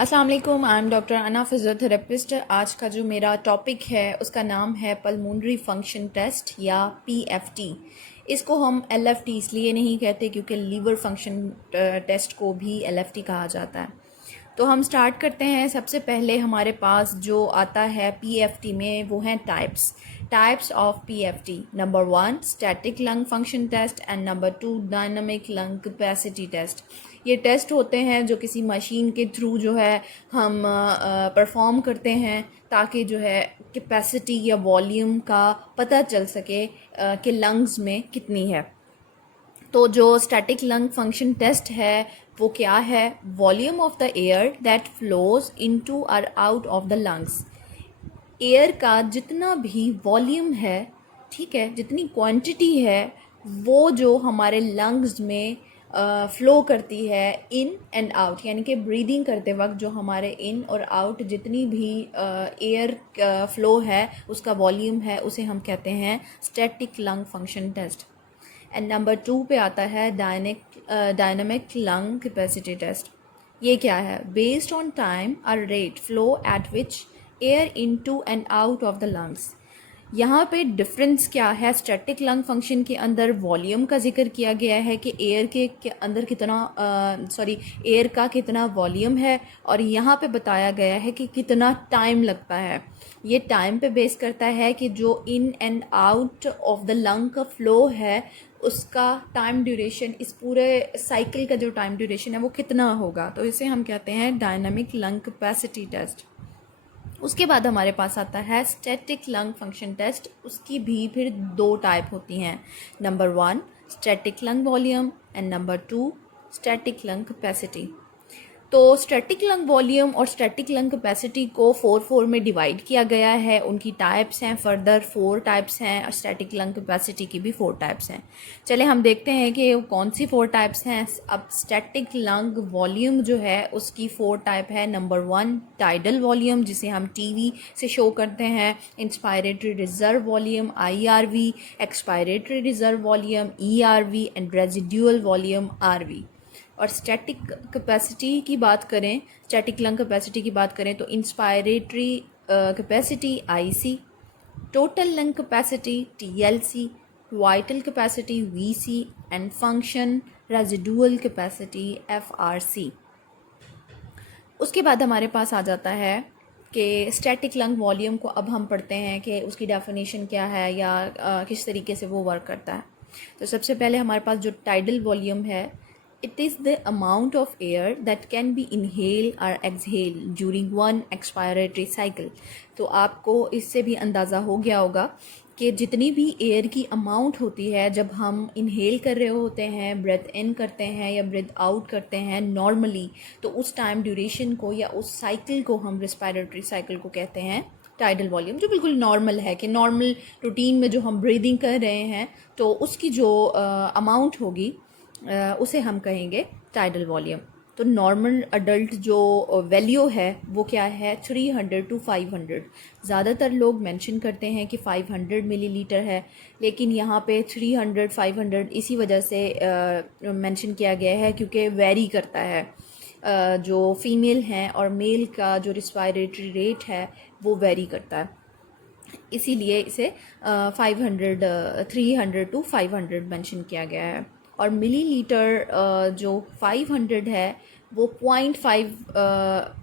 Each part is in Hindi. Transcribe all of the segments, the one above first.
अस्सलाम वालेकुम, आई एम डॉक्टर अना, फिजियोथेरेपिस्ट। आज का जो मेरा टॉपिक है उसका नाम है पल्मोनरी फंक्शन टेस्ट या पीएफटी। इसको हम एलएफटी इसलिए नहीं कहते क्योंकि लीवर फंक्शन टेस्ट को भी एलएफटी कहा जाता है। तो हम स्टार्ट करते हैं। सबसे पहले हमारे पास जो आता है पीएफटी में वो हैं types of PFT. Number 1 static lung function test and number 2 dynamic lung capacity test. ये टेस्ट होते हैं जो किसी मशीन के थ्रू जो है हम परफॉर्म करते हैं ताकि जो है कैपेसिटी या वॉल्यूम का पता चल सके कि लंग्स में कितनी है। तो जो स्टैटिक लंग फंक्शन टेस्ट है वो क्या है? Volume of the air that flows into और out of the lungs. Air का जितना भी वॉल्यूम है, ठीक है, जितनी क्वांटिटी है वो जो हमारे लंग्स में फ़्लो करती है इन एंड आउट, यानी कि ब्रीदिंग करते वक्त जो हमारे इन और आउट जितनी भी एयर फ्लो है उसका वॉल्यूम है उसे हम कहते हैं static lung function test. And number 2 पे आता है डायनामिक लंग कैपेसिटी टेस्ट। ये क्या है? बेस्ड ऑन टाइम और rate flow eight which air into and out of the lungs. यहाँ पे डिफरेंस क्या है? स्टैटिक लंग फंक्शन के अंदर वॉल्यूम का जिक्र किया गया है कि एयर के अंदर कितना एयर का कितना वॉल्यूम है, और यहाँ पे बताया गया है कि कितना टाइम लगता है। ये टाइम पे बेस करता है कि जो in and out of the lung का फ्लो है उसका टाइम ड्यूरेशन, इस पूरे साइकिल का जो टाइम ड्यूरेशन है वो कितना होगा। तो इसे हम कहते हैं डायनामिक लंग कैपेसिटी टेस्ट। उसके बाद हमारे पास आता है स्टैटिक लंग फंक्शन टेस्ट। उसकी भी फिर 2 टाइप होती हैं। Number 1 static lung volume and number 2 static lung capacity. तो स्टैटिक लंग वॉल्यूम और स्टैटिक लंग कैपेसिटी को 4 में डिवाइड किया गया है। उनकी टाइप्स हैं, फर्दर 4 टाइप्स हैं, और स्टैटिक लंग कैपेसिटी की भी 4 टाइप्स हैं। चले हम देखते हैं कि कौन सी 4 टाइप्स हैं। अब स्टैटिक लंग वॉल्यूम जो है उसकी 4 टाइप है। नंबर 1 टाइडल वॉल्यूम, जिसे हम टीवी से शो करते हैं। Inspiratory reserve volume IRV, expiratory reserve volume ERV and residual volume RV। और स्टैटिक कैपेसिटी की बात करें, स्टैटिक लंग कैपेसिटी की बात करें तो inspiratory capacity IC, total lung capacity TLC, vital capacity VC and function residual capacity FRC। उसके बाद हमारे पास आ जाता है कि स्टैटिक लंग वॉल्यूम को अब हम पढ़ते हैं कि उसकी डेफिनेशन क्या है या किस तरीके से वो वर्क करता है। तो सबसे पहले हमारे पास जो टाइडल वॉल्यूम है, it is the amount of air that can be inhaled or exhaled during one expiratory cycle। तो आपको इससे भी अंदाज़ा हो गया होगा कि जितनी भी एयर की अमाउंट होती है जब हम इनहेल कर रहे होते हैं, ब्रेथ इन करते हैं या ब्रेथ आउट करते हैं नॉर्मली, तो उस टाइम ड्यूरेशन को या उस साइकिल को हम रेस्पिरेटरी साइकिल को कहते हैं टाइडल वॉल्यूम। जो बिल्कुल नॉर्मल है कि नॉर्मल रूटीन में जो हम ब्रीदिंग कर रहे हैं तो उसकी जो अमाउंट होगी उसे हम कहेंगे टाइडल वॉल्यूम। तो नॉर्मल अडल्ट जो वैल्यू है वो क्या है? 300 to 500। ज़्यादातर लोग मेंशन करते हैं कि 500 मिलीलीटर है, लेकिन यहाँ पे 300 500 इसी वजह से मेंशन किया गया है क्योंकि वेरी करता है। जो फीमेल हैं और मेल का जो रिस्पायरेटरी रेट है वो वेरी करता है, इसीलिए इसे 300 to 500 मेंशन किया गया है। और मिलीलीटर जो 500 है वो 0.5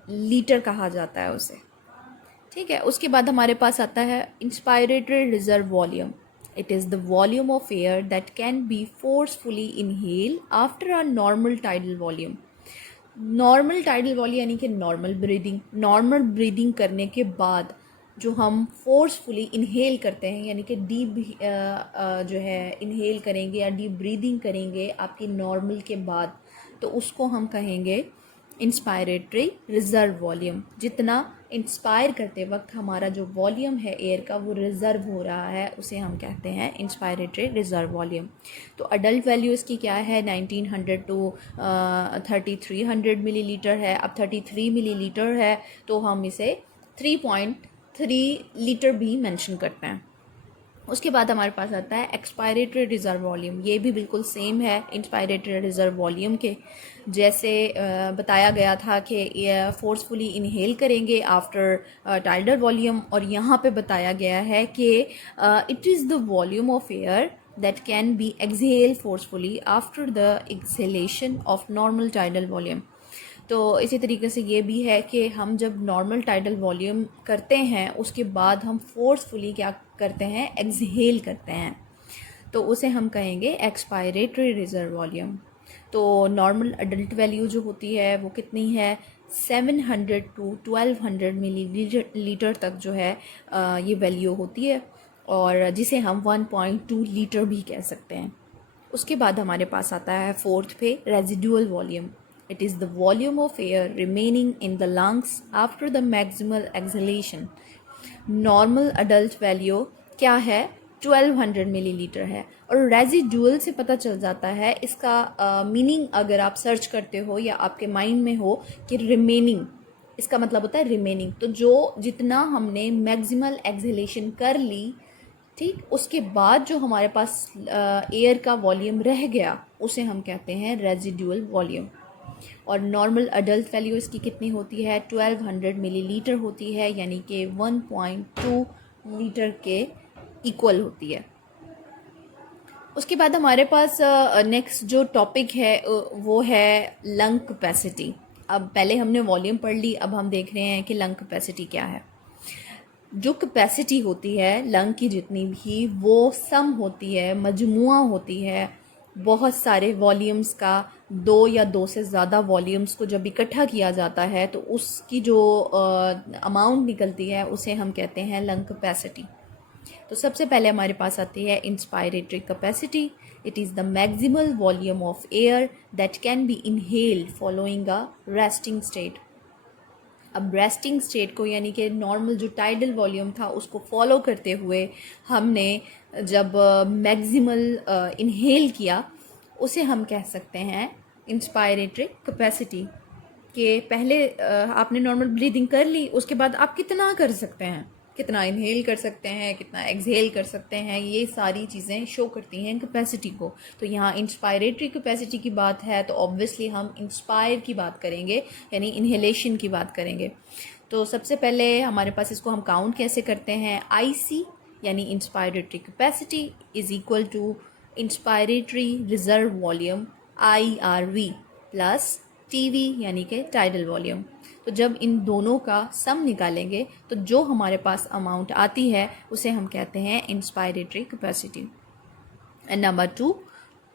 लीटर कहा जाता है उसे, ठीक है। उसके बाद हमारे पास आता है inspiratory reserve volume. It is the volume of air that can be forcefully inhale after a normal tidal volume. Normal tidal volume यानी कि नॉर्मल ब्रीदिंग करने के बाद जो हम फोर्सफुली इनहेल करते हैं, यानी कि डीप जो है इनहेल करेंगे या डीप ब्रीदिंग करेंगे आपकी नॉर्मल के बाद, तो उसको हम कहेंगे इंस्पायरेटरी रिजर्व वॉल्यूम। जितना इंस्पायर करते वक्त हमारा जो वॉल्यूम है एयर का वो रिजर्व हो रहा है उसे हम कहते हैं इंस्पायरेटरी रिजर्व वॉल्यूम। तो अडल्ट वैल्यू इसकी क्या है? 1900 to 3300 मिलीलीटर है। अब 33 मिलीलीटर है तो हम इसे 3.3 लीटर भी मेंशन करते हैं। उसके बाद हमारे पास आता है एक्सपायरेटरी रिजर्व वॉल्यूम। ये भी बिल्कुल सेम है इंस्पायरेटरी रिजर्व वॉल्यूम के जैसे। बताया गया था कि फोर्सफुली इनहेल करेंगे आफ्टर टाइडल वॉल्यूम, और यहाँ पे बताया गया है कि it is the volume of air that can be exhaled forcefully after the exhalation of normal tidal volume। तो इसी तरीके से ये भी है कि हम जब नॉर्मल टाइडल वॉल्यूम करते हैं उसके बाद हम फोर्सफुली क्या करते हैं, एक्सहेल करते हैं, तो उसे हम कहेंगे एक्सपायरेटरी रिजर्व वॉल्यूम। तो नॉर्मल अडल्ट वैल्यू जो होती है वो कितनी है, 700 टू 1200 मिलीलीटर तक जो है ये वैल्यू होती है, और जिसे हम 1.2 लीटर भी कह सकते हैं। उसके बाद हमारे पास आता है फोर्थ पे residual volume. It is the volume of air remaining in the lungs after the maximal exhalation. Normal adult value क्या है, 1200 मिलीलीटर है, और रेजिडुअल से पता चल जाता है इसका मीनिंग। अगर आप सर्च करते हो या आपके माइंड में हो कि रिमेनिंग, इसका मतलब होता है रिमेनिंग, तो जो जितना हमने मैक्सिमल एक्सहेलेशन कर ली, ठीक, उसके बाद जो हमारे पास एयर का वॉल्यूम रह गया उसे हम कहते हैं रेजिडुअल वॉल्यूम। और नॉर्मल अडल्ट वैल्यू इसकी कितनी होती है, 1200 मिलीलीटर होती है, यानी कि 1.2 लीटर के इक्वल होती है। उसके बाद हमारे पास नेक्स्ट जो टॉपिक है वो है लंग कैपेसिटी। अब पहले हमने वॉल्यूम पढ़ ली, अब हम देख रहे हैं कि लंग कैपेसिटी क्या है। जो कैपेसिटी होती है लंग की जितनी भी, वो सम होती है, मजमुआ होती है बहुत सारे वॉल्यूम्स का। दो या दो से ज़्यादा वॉल्यूम्स को जब इकट्ठा किया जाता है तो उसकी जो अमाउंट निकलती है उसे हम कहते हैं लंग कैपेसिटी। तो सबसे पहले हमारे पास आती है inspiratory capacity. It is the maximal volume of air that can be inhaled following a resting state. अब रेस्टिंग स्टेट को, यानी कि नॉर्मल जो टाइडल वॉल्यूम था उसको फॉलो करते हुए हमने जब मैक्सिमल इनहेल किया, उसे हम कह सकते हैं इंस्पायरेटरी कैपेसिटी। कि पहले आपने नॉर्मल ब्रीदिंग कर ली, उसके बाद आप कितना कर सकते हैं, कितना इनहेल कर सकते हैं, कितना एक्सहेल कर सकते हैं, ये सारी चीज़ें शो करती हैं कैपेसिटी को। तो यहाँ इंस्पायरेटरी कैपेसिटी की बात है तो ऑब्वियसली हम इंस्पायर की बात करेंगे, यानी इनहेलेशन की बात करेंगे। तो सबसे पहले हमारे पास इसको हम काउंट कैसे करते हैं, IC यानी inspiratory capacity is equal to inspiratory reserve volume IRV plus TV यानी कि टाइडल वॉल्यूम। तो जब इन दोनों का सम निकालेंगे तो जो हमारे पास अमाउंट आती है उसे हम कहते हैं inspiratory capacity. And number 2,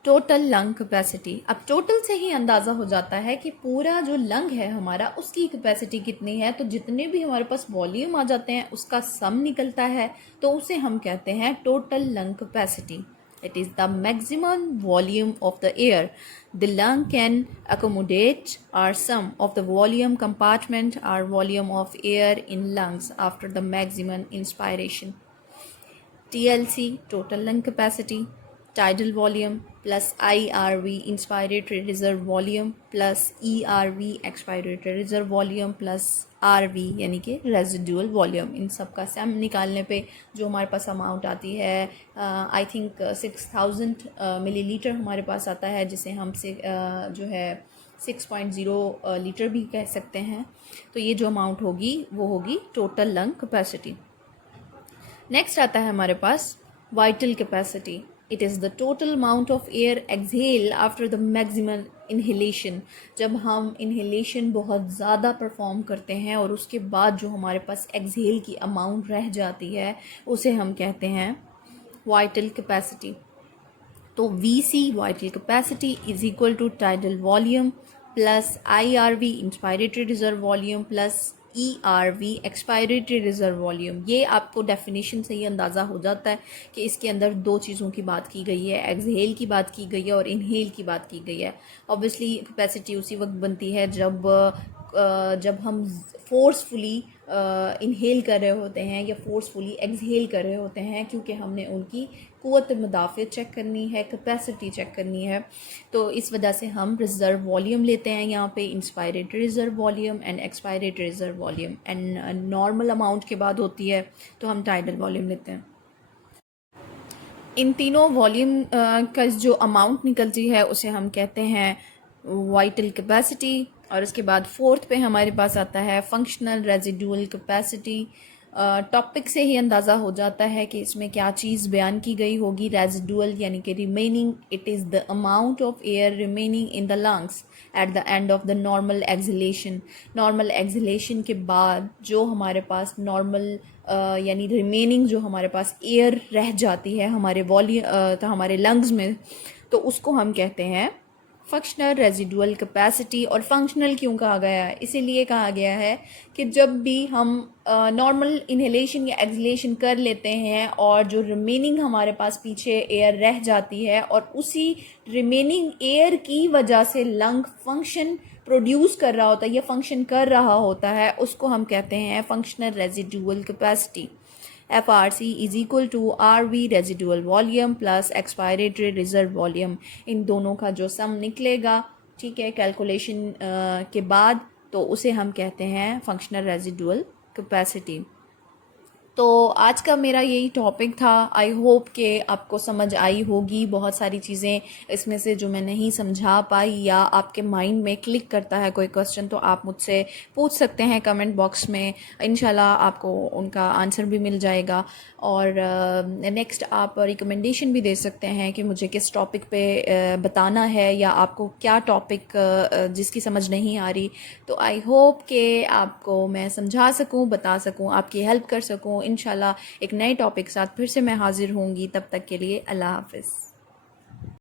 total lung capacity. अब टोटल से ही अंदाज़ा हो जाता है कि पूरा जो लंग है हमारा उसकी कैपेसिटी कितनी है। तो जितने भी हमारे पास वॉल्यूम आ जाते हैं उसका सम निकलता है, तो उसे हम कहते हैं total lung capacity. It is the maximum volume of the air the lung can accommodate, or sum of the volume compartment or volume of air in lungs after the maximum inspiration। TLC total lung capacity, tidal volume plus IRV inspiratory reserve volume plus ERV expiratory reserve volume plus RV यानी कि रेजिडुअल वॉल्यूम। इन सब का सम निकालने पे जो हमारे पास अमाउंट आती है, आई थिंक 6000 मिलीलीटर हमारे पास आता है, जिसे हम से जो है 6.0 लीटर भी कह सकते हैं। तो ये जो अमाउंट होगी वो होगी टोटल लंग कैपेसिटी। नेक्स्ट आता है हमारे पास vital capacity. It is the total amount of air exhale after the maximal inhalation. जब हम इनहेलेशन बहुत ज़्यादा परफॉर्म करते हैं और उसके बाद जो हमारे पास एक्सहेल की अमाउंट रह जाती है उसे हम कहते हैं वाइटल कैपेसिटी। तो VC vital capacity is equal to tidal volume plus IRV inspiratory reserve volume plus ERV expiratory reserve volume. ये आपको डेफिनेशन से ही अंदाज़ा हो जाता है कि इसके अंदर दो चीज़ों की बात की गई है, एक्सहेल की बात की गई है और इनहेल की बात की गई है। ऑब्वियसली कैपेसिटी उसी वक्त बनती है जब हम फोर्सफुली इनहेल कर रहे होते हैं या फोर्सफुली एक्सहेल कर रहे होते हैं, क्योंकि हमने उनकी क़ुव्वत मुदाफ़ियत चेक करनी है, कैपेसिटी चेक करनी है। तो इस वजह से हम रिज़र्व वॉल्यूम लेते हैं यहाँ पे, inspiratory reserve volume and expiratory reserve volume. And normal amount के बाद होती है तो हम टाइडल वॉल्यूम लेते हैं। इन तीनों वॉल्यूम का जो अमाउंट निकलती है उसे हम कहते हैं वाइटल कैपेसिटी। और उसके बाद फोर्थ पे हमारे पास आता है फंक्शनल रेजिडुअल कैपेसिटी। टॉपिक से ही अंदाज़ा हो जाता है कि इसमें क्या चीज़ बयान की गई होगी। रेजिडुअल यानी कि remaining, it is the amount of air remaining in the lungs at the end of the normal exhalation. Normal exhalation के बाद जो हमारे पास नॉर्मल यानी रिमेनिंग जो हमारे पास एयर रह जाती है हमारे तो हमारे लंग्स में, तो उसको हम कहते हैं फंक्शनल रेजिडुअल कैपेसिटी। और फंक्शनल क्यों कहा गया है? इसीलिए कहा गया है कि जब भी हम नॉर्मल इन्हेलेशन या एक्सहेलेशन कर लेते हैं और जो रिमेनिंग हमारे पास पीछे एयर रह जाती है और उसी रिमेनिंग एयर की वजह से लंग फंक्शन प्रोड्यूस कर रहा होता है या फंक्शन कर रहा होता है, उसको हम कहते हैं functional residual capacity. FRC is equal to RV residual volume plus expiratory reserve volume. इन दोनों का जो सम निकलेगा, ठीक है, कैलकुलेशन के बाद, तो उसे हम कहते हैं फंक्शनल रेजिडुअल कैपेसिटी। तो आज का मेरा यही टॉपिक था। आई होप कि आपको समझ आई होगी। बहुत सारी चीज़ें इसमें से जो मैं नहीं समझा पाई या आपके माइंड में क्लिक करता है कोई क्वेश्चन, तो आप मुझसे पूछ सकते हैं कमेंट बॉक्स में। इंशाल्लाह आपको उनका आंसर भी मिल जाएगा। और नेक्स्ट आप रिकमेंडेशन भी दे सकते हैं कि मुझे किस टॉपिक पे बताना है या आपको क्या टॉपिक जिसकी समझ नहीं आ रही। तो आई होप कि आपको मैं समझा सकूं, बता सकूं, आपकी हेल्प कर सकूं। इंशाल्लाह एक नए टॉपिक साथ फिर से मैं हाजिर होंगी। तब तक के लिए अल्लाह हाफ़िज़।